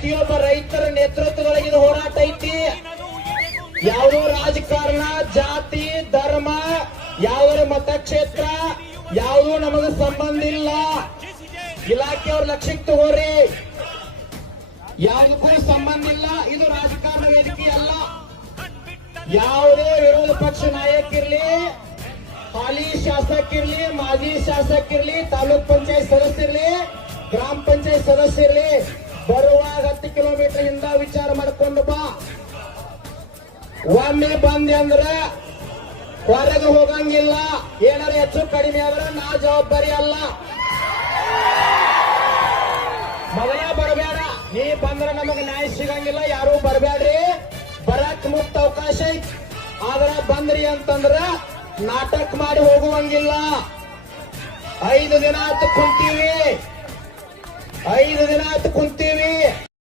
ಪ್ರತಿಯೊಬ್ಬ ರೈತರ ನೇತೃತ್ವದೊಳಗೆ ಇದು ಹೋರಾಟ ಐತಿ. ಯಾವುದೋ ರಾಜಕಾರಣ, ಜಾತಿ, ಧರ್ಮ, ಯಾವುದೇ ಮತಕ್ಷೇತ್ರ ಯಾವುದೂ ನಮಗೆ ಸಂಬಂಧ ಇಲ್ಲ. ಇಲಾಖೆಯವ್ರ ಲಕ್ಷ್ಯಕ್ಕೆ ತಗೋರಿ, ಯಾವುದಕ್ಕೂ ಸಂಬಂಧ ಇಲ್ಲ. ಇದು ರಾಜಕಾರಣ ವೇದಿಕೆ ಅಲ್ಲ. ಯಾವುದೇ ವಿರೋಧ ಪಕ್ಷ ನಾಯಕಿರ್ಲಿ, ಹಾಲಿ ಶಾಸಕಿರ್ಲಿ, ಮಾಜಿ ಶಾಸಕಿರ್ಲಿ, ತಾಲೂಕ್ ಪಂಚಾಯತ್ ಸದಸ್ಯರ್ಲಿ, ಗ್ರಾಮ ಪಂಚಾಯತ್ ಸದಸ್ಯರ್ಲಿ, ಬರುವಾಗ 10 ಕಿಲೋಮೀಟರ್ ಹಿಂದ ವಿಚಾರ ಮಾಡಿಕೊಂಡು ಬಾ. ಒಮ್ಮೆ ಬಂದೆ ಅಂದ್ರ ಹೊರಗೆ ಹೋಗಂಗಿಲ್ಲ. ಏನಾರ ಹೆಚ್ಚು ಕಡಿಮೆ ಆದ್ರೆ ನಾ ಜವಾಬ್ದಾರಿ ಅಲ್ಲ. ಮೊದಲ ಬರಬೇಡ. ನೀ ಬಂದ್ರ ನಮಗ ನ್ಯಾಯ ಸಿಗಂಗಿಲ್ಲ. ಯಾರು ಬರಬೇಡ್ರಿ. ಬರಕ್ ಮುಕ್ತ ಅವಕಾಶ ಐತಿ. ಆದ್ರ ಬಂದ್ರಿ ಅಂತಂದ್ರ ನಾಟಕ ಮಾಡಿ ಹೋಗುವಂಗಿಲ್ಲ. 5 ದಿನ ಆಯ್ತು ಕುಂತೀವಿ.